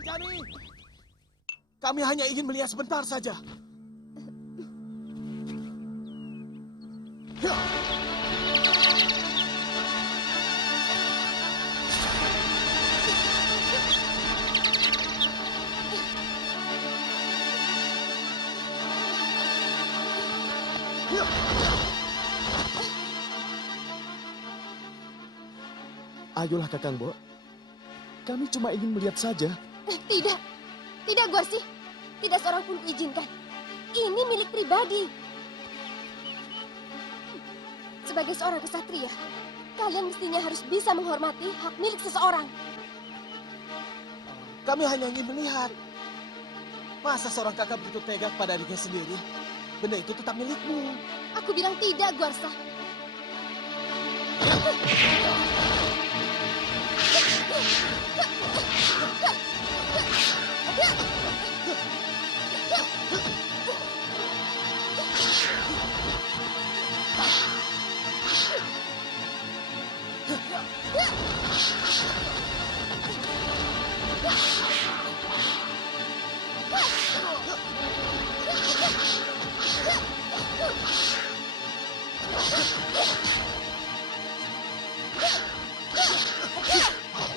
Anjani. Kami hanya ingin melihat sebentar saja. Ya. Ayolah Kakang Bo. Kami cuma ingin melihat saja. Tidak. Tidak, Guarsi. Tidak seorang pun kuizinkan. Ini milik pribadi. Sebagai seorang kesatria, kalian mestinya harus bisa menghormati hak milik seseorang. Kami hanya ingin melihat. Masa seorang kakak begitu tega kepada adiknya sendiri? Benda itu tetap milikmu. Aku bilang tidak, Guarsa.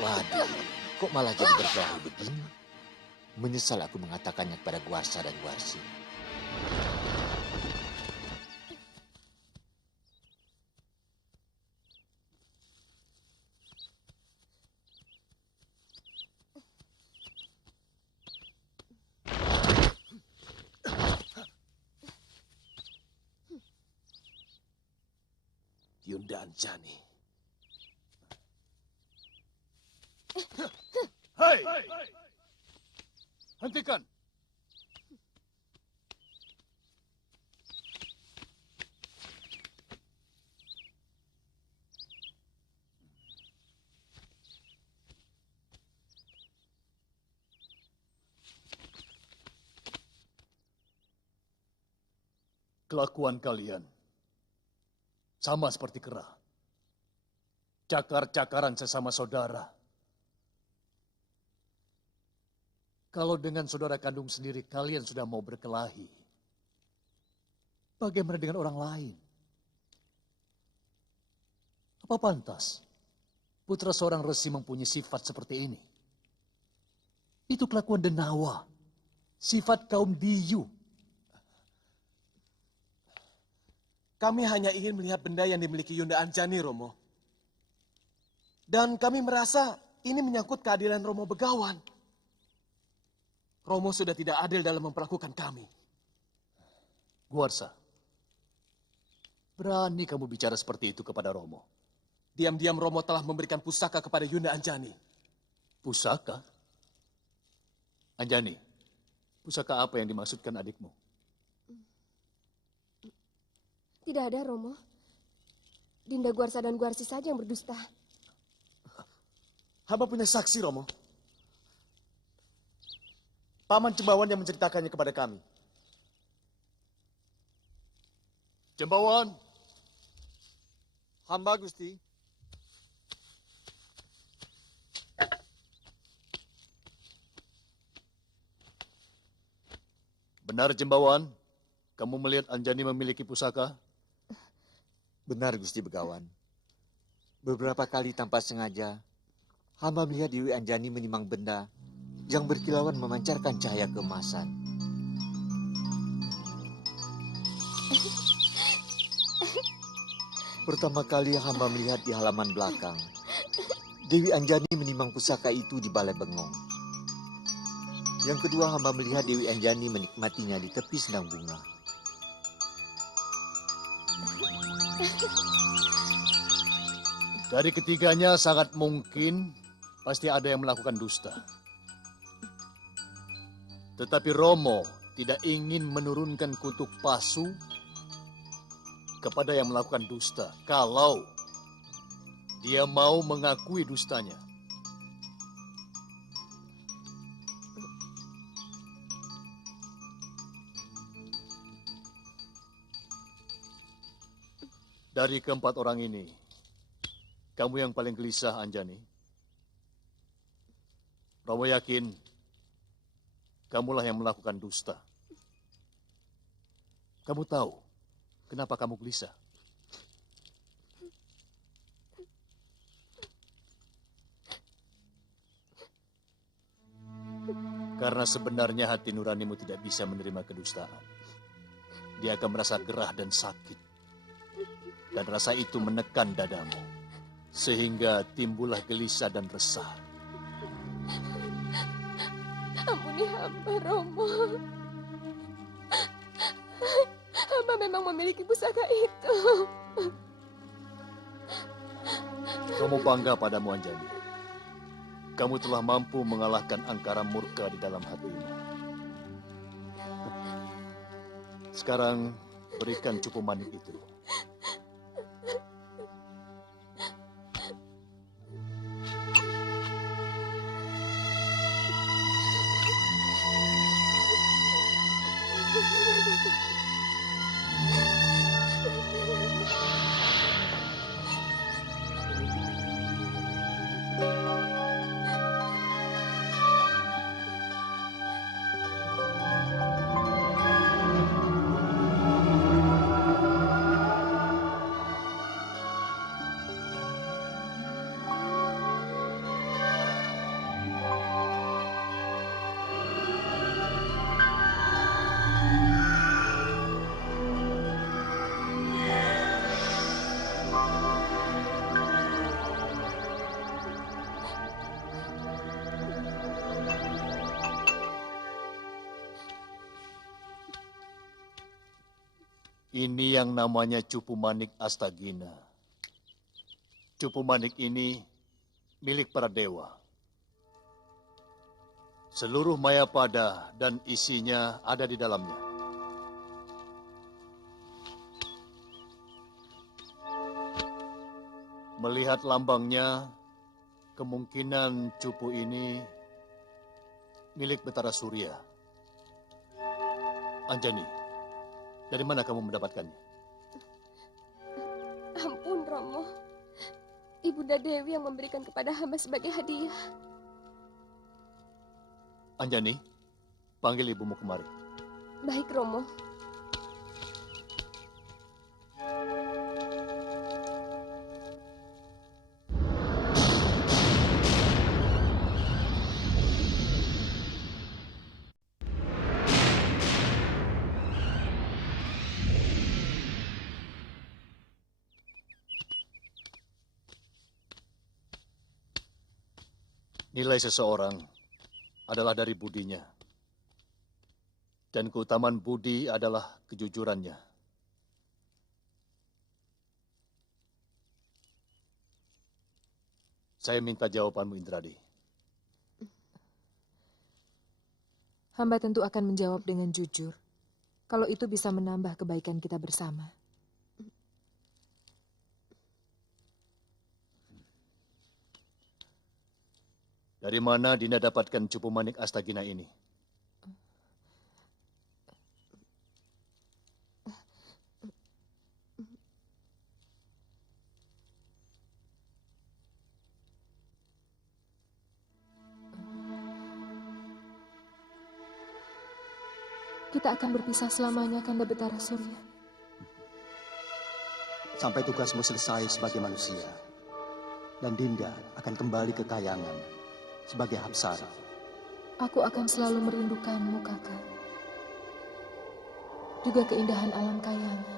Waduh, kok malah jadi berkelahi begini? Menyesal aku mengatakannya kepada Guarsa dan Guarsi. Yunda Anjani. Hei! Hentikan! Kelakuan kalian sama seperti kera. Cakar-cakaran sesama saudara. Kalau dengan saudara kandung sendiri kalian sudah mau berkelahi, bagaimana dengan orang lain? Apa pantas putra seorang resi mempunyai sifat seperti ini? Itu kelakuan denawa, sifat kaum diyu. Kami hanya ingin melihat benda yang dimiliki Yunda Anjani, Romo. Dan kami merasa ini menyangkut keadilan Romo Begawan. Romo sudah tidak adil dalam memperlakukan kami. Guarsa, berani kamu bicara seperti itu kepada Romo? Diam-diam Romo telah memberikan pusaka kepada Yunda Anjani. Pusaka? Anjani, pusaka apa yang dimaksudkan adikmu? Tidak ada, Romo. Dinda Guarsa dan Guarsi saja yang berdusta. Hamba punya saksi, Romo. Paman Cembawan yang menceritakannya kepada kami. Cembawan. Hamba, Gusti. Benar, Cembawan? Kamu melihat Anjani memiliki pusaka? Benar, Gusti Begawan. Beberapa kali tanpa sengaja, hamba melihat Dewi Anjani menimang benda yang berkilauan memancarkan cahaya keemasan. Pertama kali hamba melihat di halaman belakang, Dewi Anjani menimang pusaka itu di Balai Bengong. Yang kedua, hamba melihat Dewi Anjani menikmatinya di tepi sendang bunga. Dari ketiganya sangat mungkin pasti ada yang melakukan dusta. Tetapi Romo tidak ingin menurunkan kutuk pasu kepada yang melakukan dusta kalau dia mau mengakui dustanya. Dari keempat orang ini, kamu yang paling gelisah, Anjani. Romo yakin kamulah yang melakukan dusta. Kamu tahu kenapa kamu gelisah? Karena sebenarnya hati nuranimu tidak bisa menerima kedustaan. Dia akan merasa gerah dan sakit. Dan rasa itu menekan dadamu. Sehingga timbullah gelisah dan resah. Ampuni hamba, Romo. Hamba memang memiliki pusaka itu. Kamu bangga padamu, Anjani. Kamu telah mampu mengalahkan angkara murka di dalam hatimu. Sekarang berikan cupu manik itu. Ini yang namanya cupu manik Astagina. Cupu manik ini milik para dewa. Seluruh Mayapada dan isinya ada di dalamnya. Melihat lambangnya, kemungkinan cupu ini milik Betara Surya. Anjani, dari mana kamu mendapatkannya? Ampun, Romo. Ibunda Dewi yang memberikan kepada hamba sebagai hadiah. Anjani, panggil ibumu kemari. Baik, Romo. Nilai seseorang adalah dari budinya. Dan keutamaan budi adalah kejujurannya. Saya minta jawabanmu, Indradi. Hamba tentu akan menjawab dengan jujur. Kalau itu bisa menambah kebaikan kita bersama. Dari mana Dinda dapatkan cupu manik Astagina ini? Kita akan berpisah selamanya, Kanda Betara Surya. Sampai tugasmu selesai sebagai manusia. Dan Dinda akan kembali ke Kayangan sebagai Hapsara. Aku akan selalu merindukanmu, Kakak. Juga keindahan alam Kayangan.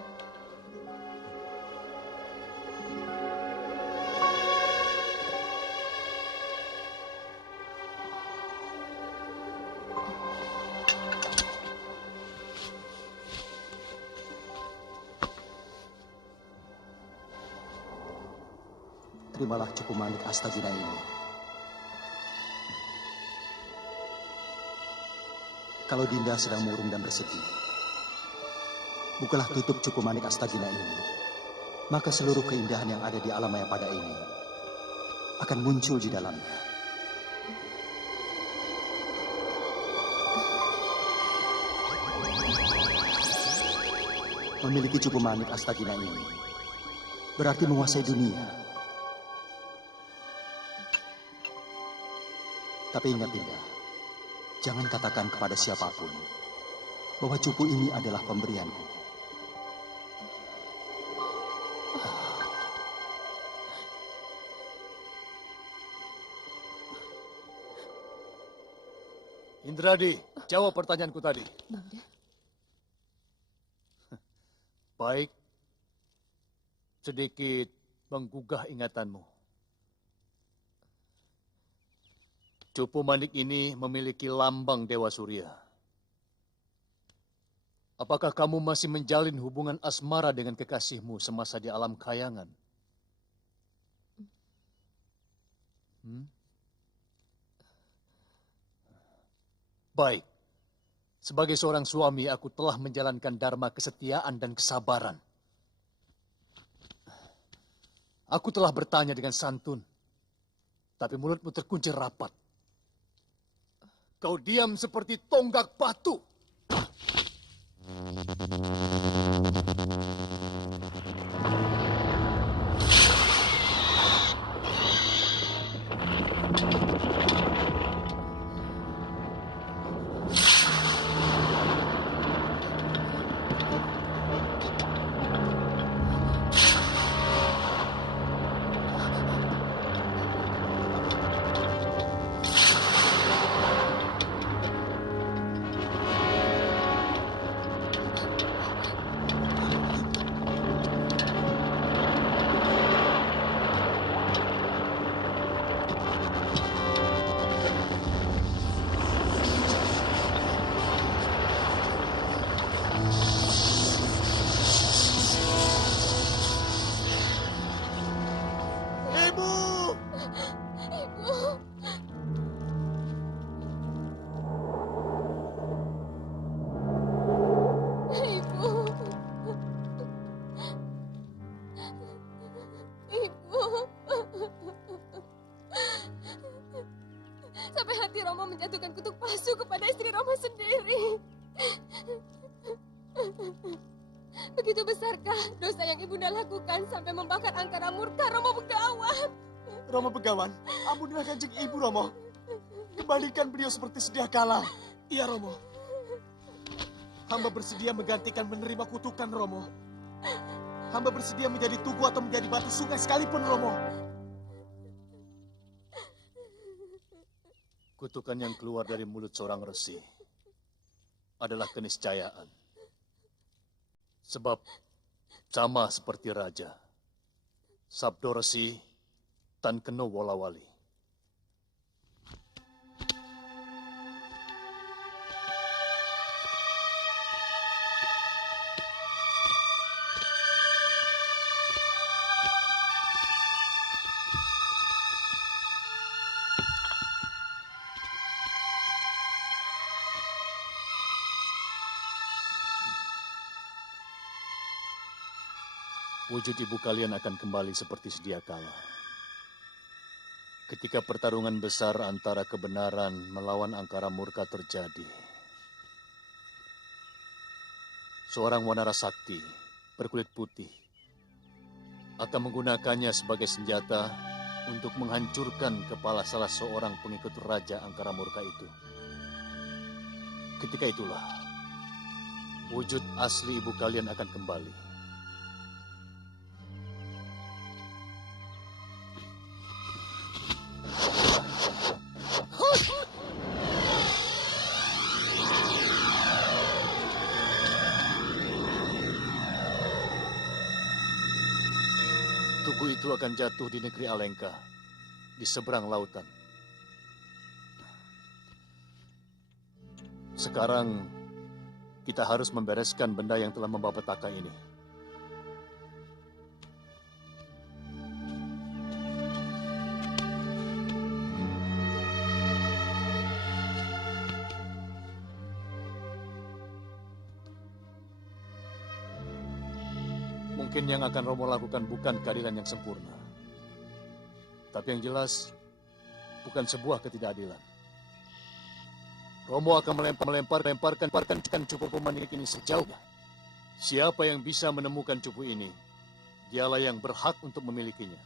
Terimalah cupu manik Astagina ini. Kalau Dinda sedang murung dan bersedih, bukalah tutup cupu manik Astagina ini. Maka seluruh keindahan yang ada di alam Mayapada ini akan muncul di dalamnya. Memiliki cupu manik Astagina ini berarti menguasai dunia. Tapi ingat, Dinda, Jangan katakan kepada siapapun bahwa cupu ini adalah pemberianku. Indradi, jawab pertanyaanku tadi. Mangda, Baik, sedikit menggugah ingatanmu. Cupu Manik ini memiliki lambang Dewa Surya. Apakah kamu masih menjalin hubungan asmara dengan kekasihmu semasa di alam kayangan? Baik. Sebagai seorang suami, aku telah menjalankan dharma kesetiaan dan kesabaran. Aku telah bertanya dengan santun, tapi mulutmu terkunci rapat. Kau diam seperti tonggak batu. Sampai hati Romo menjatuhkan kutuk palsu kepada istri Romo sendiri. Begitu besarkah dosa yang ibunda lakukan sampai membakar angkara murka Romo Begawan? Romo Begawan, ampunilah Kanjeng Ibu Romo. Kembalikan beliau seperti sedia kala. Iya Romo. Hamba bersedia menggantikan menerima kutukan Romo. Hamba bersedia menjadi tugu atau menjadi batu sungai sekalipun Romo. Kutukan yang keluar dari mulut seorang resi adalah keniscayaan. Sebab sama seperti raja, sabdo resi tan kena wolawali. Wujud ibu kalian akan kembali seperti sedia kala. Ketika pertarungan besar antara kebenaran melawan angkara murka terjadi. Seorang wanara sakti berkulit putih akan menggunakannya sebagai senjata untuk menghancurkan kepala salah seorang pengikut Raja Angkara Murka itu. Ketika itulah wujud asli ibu kalian akan kembali. Tugu itu akan jatuh di negeri Alengka, di seberang lautan. Sekarang, kita harus membereskan benda yang telah membawa petaka ini. Mungkin yang akan Romo lakukan bukan keadilan yang sempurna. Tapi yang jelas, bukan sebuah ketidakadilan. Romo akan melemparkan cupu pemanik ini sejauh. Siapa yang bisa menemukan cupu ini, dialah yang berhak untuk memilikinya.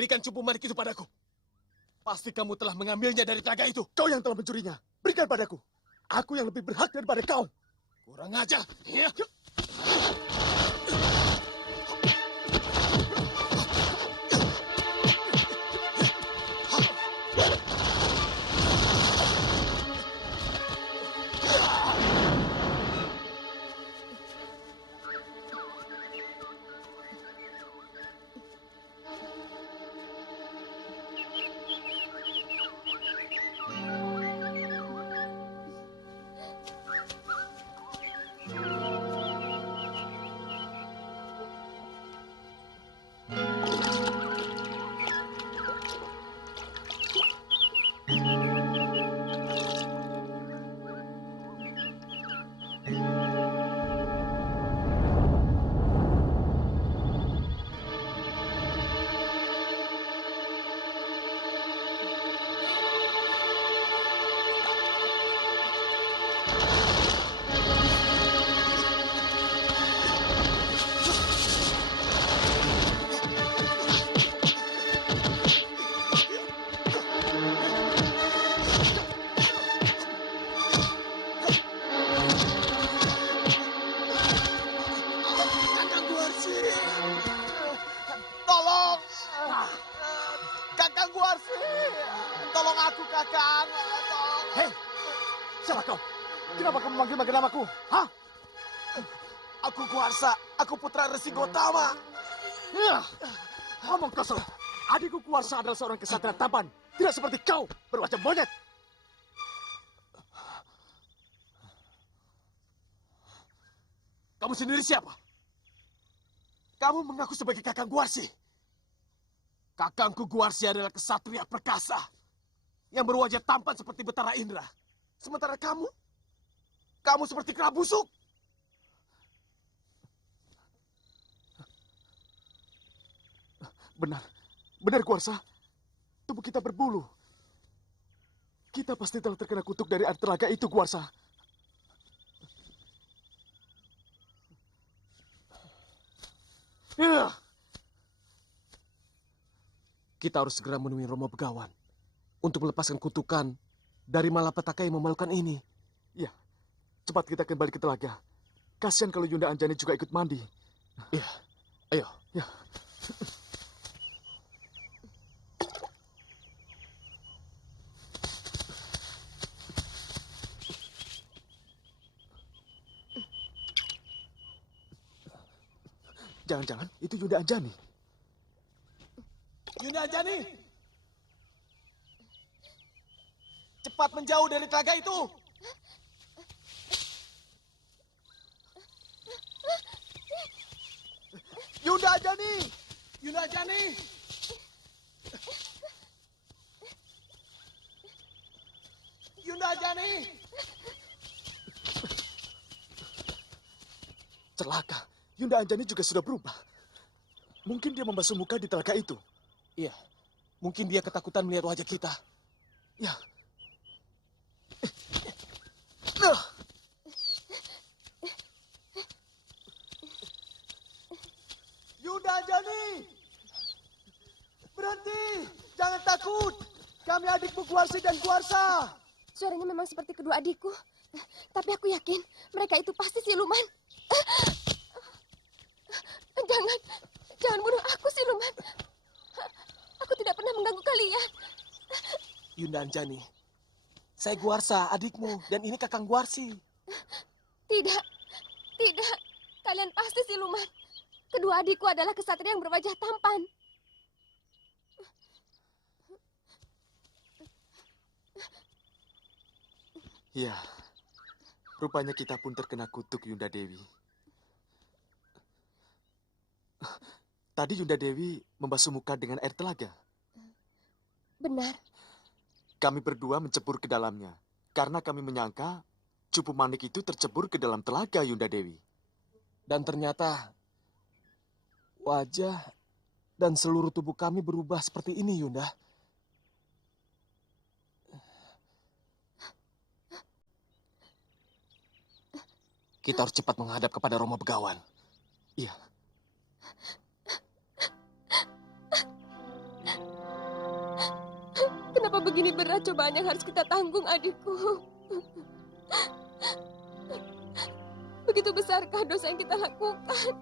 berikan cupu manik itu padaku. Pasti kamu telah mengambilnya dari telaga itu. Kau yang telah mencurinya. Berikan padaku. Aku yang lebih berhak daripada kau. Kurang ajar. Ya. Siapa kau? Kenapa kamu memanggil namaku? Hah? Aku Kuarsa. Aku putra Resi Gotama. Ya, ngomong kosong. Adikku Kuarsa adalah seorang kesatria tampan. Tidak seperti kau, berwajah monyet. Kamu sendiri siapa? Kamu mengaku sebagai kakang Guarsi. Kakangku Guarsi adalah kesatria perkasa yang berwajah tampan seperti Betara Indra. Sementara kamu seperti kera busuk. Benar Kuarsa. Tubuh kita berbulu. Kita pasti telah terkena kutuk dari air telaga itu, Kuarsa. Ya. Kita harus segera menemui Romo Begawan untuk melepaskan kutukan dari malapetaka yang memalukan ini. Ya, cepat kita kembali ke telaga. Kasihan kalau Yunda Anjani juga ikut mandi. Iya, ayo. Ya. Jangan-jangan itu Yunda Anjani. Yunda Anjani! Cepat menjauh dari telaga itu! Yunda Anjani! Yunda Anjani! Yunda Anjani! Celaka. Yunda Anjani juga sudah berubah. Mungkin dia membasuh muka di telaga itu. Iya. Mungkin dia ketakutan melihat wajah kita. Ya. Yunda Anjani! Berhenti! Jangan takut! Kami adikmu Guarsi dan Guarsa! Suaranya memang seperti kedua adikku. Tapi aku yakin mereka itu pasti siluman. Jangan bunuh aku, siluman. Aku tidak pernah mengganggu kalian. Yunda Anjani, saya Guarsa, adikmu, dan ini kakang Guarsi. Tidak. Kalian pasti siluman. Kedua adikku adalah kesatria yang berwajah tampan. Ya, rupanya kita pun terkena kutuk, Yunda Dewi. Tadi Yunda Dewi membasuh muka dengan air telaga. Benar. Kami berdua mencebur ke dalamnya. Karena kami menyangka cupu manik itu tercebur ke dalam telaga, Yunda Dewi. Dan ternyata wajah dan seluruh tubuh kami berubah seperti ini, Yunda. Kita harus cepat menghadap kepada Romo Begawan. Iya. Kenapa begini berat cobaan yang harus kita tanggung, adikku? Begitu besarkah dosa yang kita lakukan?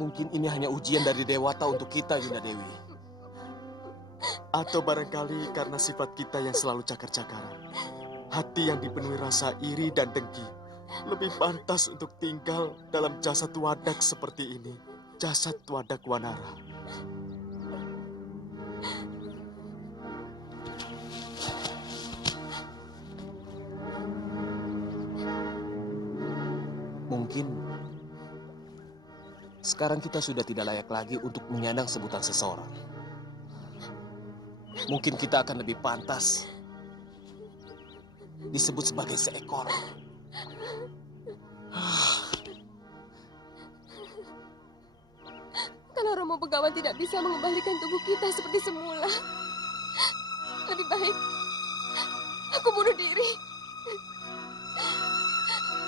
Mungkin ini hanya ujian dari Dewata untuk kita, Yunda Dewi. Atau barangkali karena sifat kita yang selalu cakar-cakaran. Hati yang dipenuhi rasa iri dan dengki lebih pantas untuk tinggal dalam jasad wadak seperti ini. Jasad wadak Wanara. Mungkin sekarang kita sudah tidak layak lagi untuk menyandang sebutan seseorang. Mungkin kita akan lebih pantas disebut sebagai seekor. Kalau Romo Begawan tidak bisa mengembalikan tubuh kita seperti semula, lebih baik aku bunuh diri.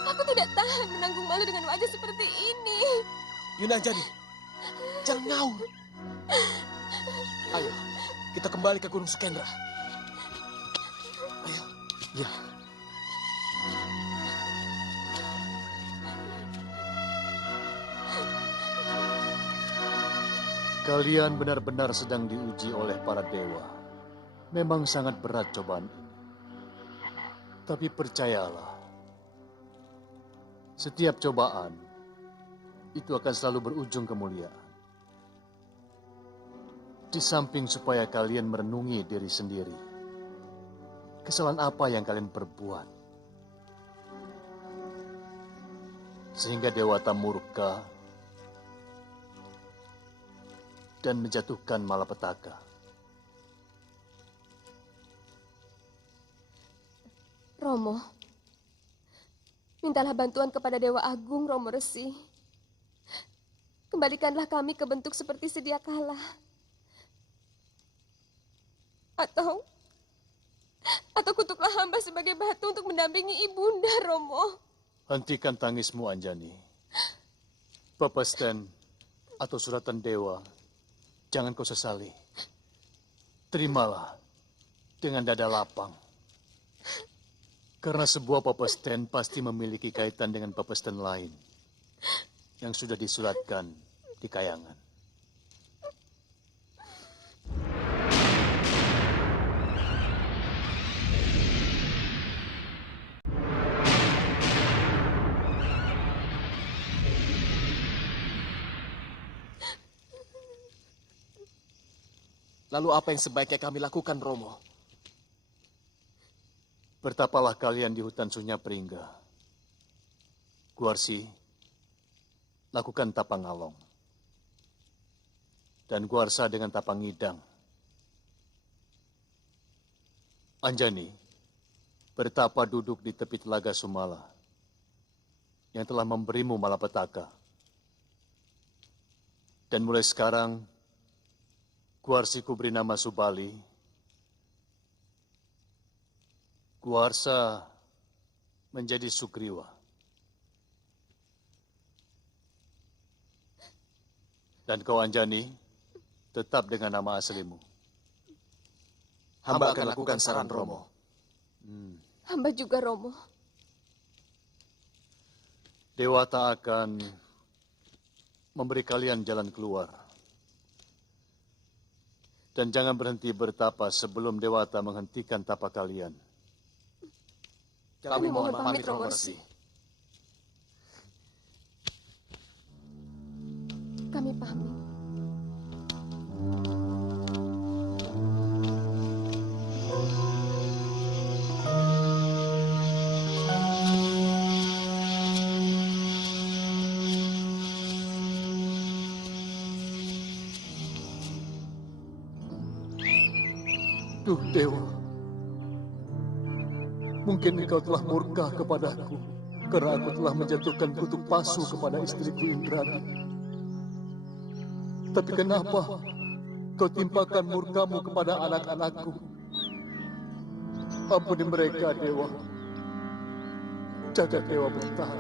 Aku tidak tahan menanggung malu dengan wajah seperti ini. Yunda Anjani, jangan ngaur. Ayo, kita kembali ke Gunung Sukendra. Ayo. Ya, Kalian benar-benar sedang diuji oleh para dewa. Memang sangat berat cobaan ini. Tapi percayalah, setiap cobaan itu akan selalu berujung kemuliaan. Di samping supaya kalian merenungi diri sendiri, kesalahan apa yang kalian perbuat, sehingga Dewata murka dan menjatuhkan malapetaka. Romo, mintalah bantuan kepada Dewa Agung, Romo Resi. Kembalikanlah kami ke bentuk seperti sedia kala. Atau kutuklah hamba sebagai batu untuk mendampingi ibunda, Romo. Hentikan tangismu, Anjani. Pepesten atau suratan dewa, jangan kau sesali. Terimalah dengan dada lapang. Karena sebuah pepesten pasti memiliki kaitan dengan pepesten lain yang sudah disuratkan di kayangan. Lalu apa yang sebaiknya kami lakukan, Romo? Bertapalah kalian di hutan Sunya Pringga. Guarsi, lakukan tapang along. Dan Guarsa dengan tapang ngidang. Anjani, bertapa duduk di tepi telaga Sumala yang telah memberimu malapetaka. Dan mulai sekarang, Guarsiku beri nama Subali. Guarsa menjadi Sugriwa. Dan kau Anjani, tetap dengan nama aslimu. Hamba akan lakukan saran Romo. Hamba juga, Romo. Dewata akan memberi kalian jalan keluar. Dan jangan berhenti bertapa sebelum Dewata menghentikan tapa kalian. Kami mohon pamit, Romo Resi. Kami pamit. Duh Dewa, mungkin engkau telah murka kepadaku karena aku telah menjatuhkan kutuk palsu kepada istriku Indrani. Tapi kenapa kau timpakan murkamu kepada anak-anakku? Ampuni mereka, Dewa. Jagat Dewa Batara.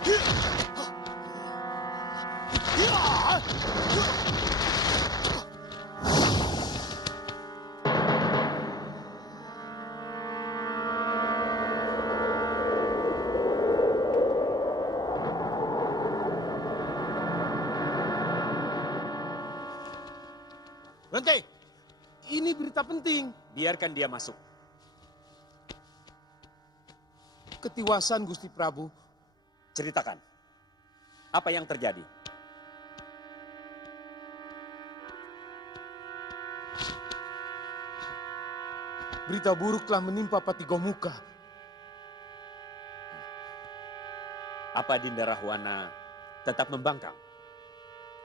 Berhenti! Ini berita penting. Biarkan dia masuk. Ketiwasan Gusti Prabu. Ceritakan. Apa yang terjadi? Berita buruk telah menimpa Pati Gomuka. Apa Dinda Rahwana tetap membangkang?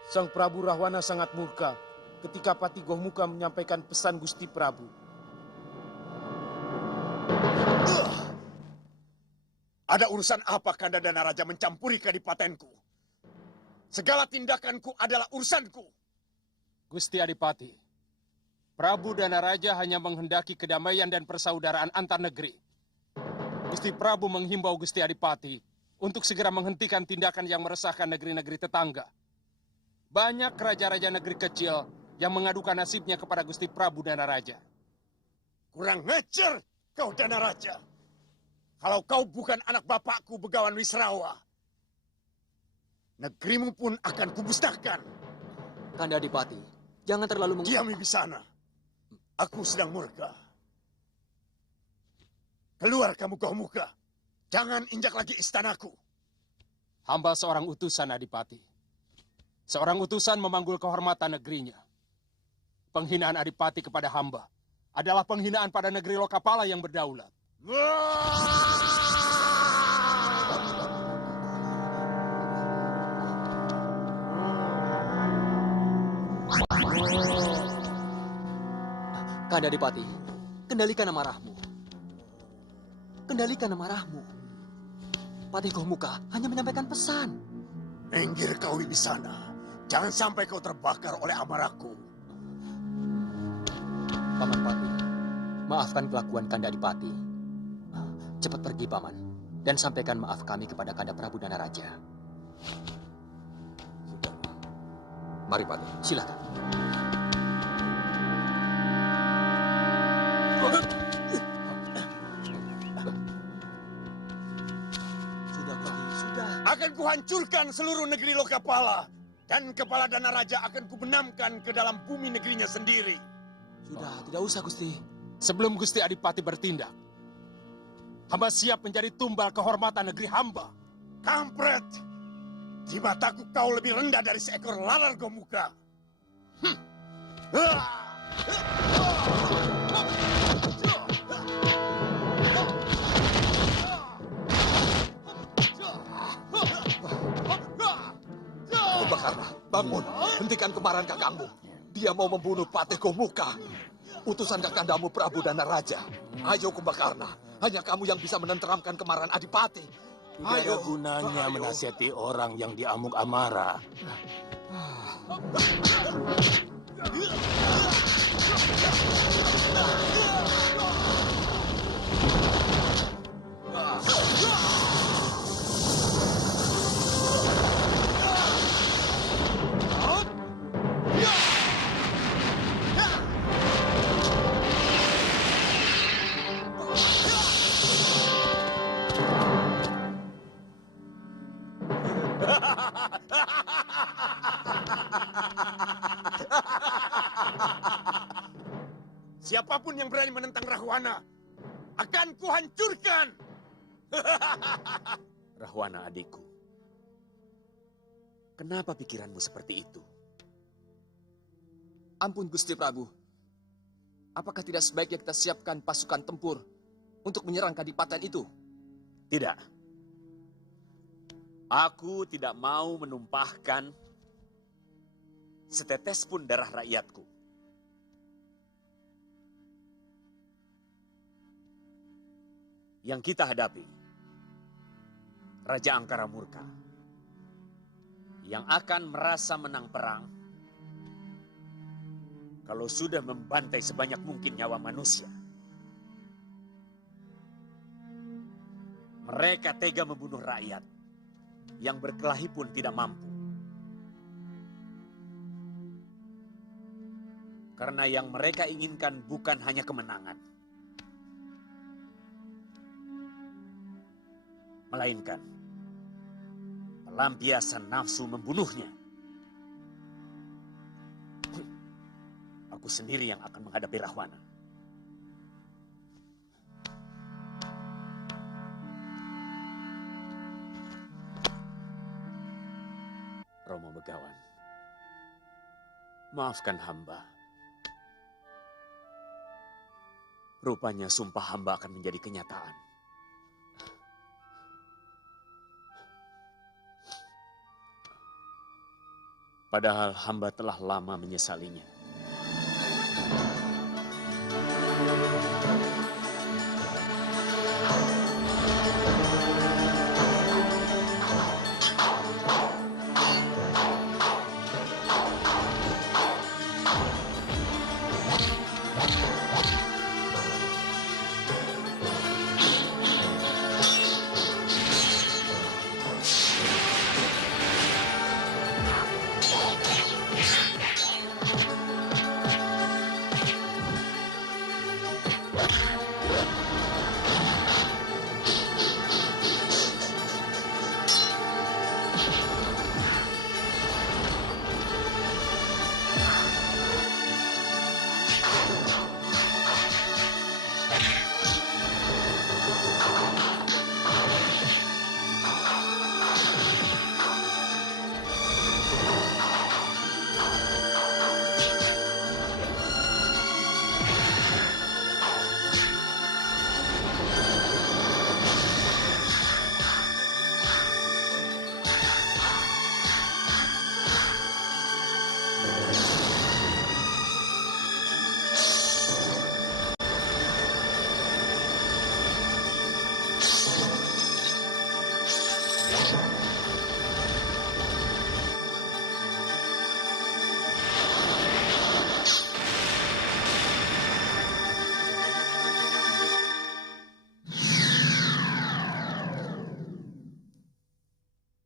Sang Prabu Rahwana sangat murka ketika Pati Gomuka menyampaikan pesan Gusti Prabu. Ada urusan apa Kanda Danaraja mencampuri kadipatenku? Segala tindakanku adalah urusanku. Gusti Adipati, Prabu Danaraja hanya menghendaki kedamaian dan persaudaraan antar negeri. Gusti Prabu menghimbau Gusti Adipati untuk segera menghentikan tindakan yang meresahkan negeri-negeri tetangga. Banyak raja-raja negeri kecil yang mengadukan nasibnya kepada Gusti Prabu Danaraja. Kurang ngecer kau Danaraja. Kalau kau bukan anak bapakku Begawan Wisrawa, negerimu pun akan kumusnahkan. Kanda Adipati, jangan terlalu Diam Wibisana. Aku sedang murka. Keluar kamu Gomuka. Jangan injak lagi istanaku. Hamba seorang utusan Adipati. Seorang utusan memanggul kehormatan negerinya. Penghinaan Adipati kepada hamba adalah penghinaan pada negeri Lokapala yang berdaulat. Kanda Adipati, kendalikan amarahmu. Kendalikan amarahmu. Patih Gomuka hanya menyampaikan pesan. Minggir kau Wibisana. Jangan sampai kau terbakar oleh amarahku. Paman Patih, maafkan kelakuan Kanda Adipati. Cepat pergi, Paman, dan sampaikan maaf kami kepada Kanda Prabu Danaraja. Mari, Patih. Silakan. Sudah, Patih, sudah. Akan kuhancurkan seluruh negeri Lokapala. Dan kepala Danaraja akan kubenamkan ke dalam bumi negerinya sendiri. Sudah, tidak usah, Gusti. Sebelum Gusti Adipati bertindak, hamba siap menjadi tumbal kehormatan negeri hamba. Kampret! Di mataku kau lebih rendah dari seekor lalar Gomuka. Kumbakarna, bangun. Hentikan kemarahan kakangmu. Dia mau membunuh Patih Gomuka. Utusan kakandamu Prabu Danaraja. Ayo Kumbakarna. Hanya kamu yang bisa menenteramkan kemarahan Adipati. Tidak ada gunanya menasihati orang yang diamuk amarah. Siapapun yang berani menentang Rahwana, akan kuhancurkan. Rahwana adikku, kenapa pikiranmu seperti itu? Ampun Gusti Prabu, apakah tidak sebaiknya kita siapkan pasukan tempur untuk menyerang kadipaten itu? Tidak. Aku tidak mau menumpahkan setetes pun darah rakyatku. Yang kita hadapi, Raja Angkara Murka, yang akan merasa menang perang kalau sudah membantai sebanyak mungkin nyawa manusia. Mereka tega membunuh rakyat yang berkelahi pun tidak mampu. Karena yang mereka inginkan bukan hanya kemenangan, melainkan pelampiasan nafsu membunuhnya. Aku sendiri yang akan menghadapi Rahwana. Romo Begawan, maafkan hamba. Rupanya sumpah hamba akan menjadi kenyataan. Padahal hamba telah lama menyesalinya.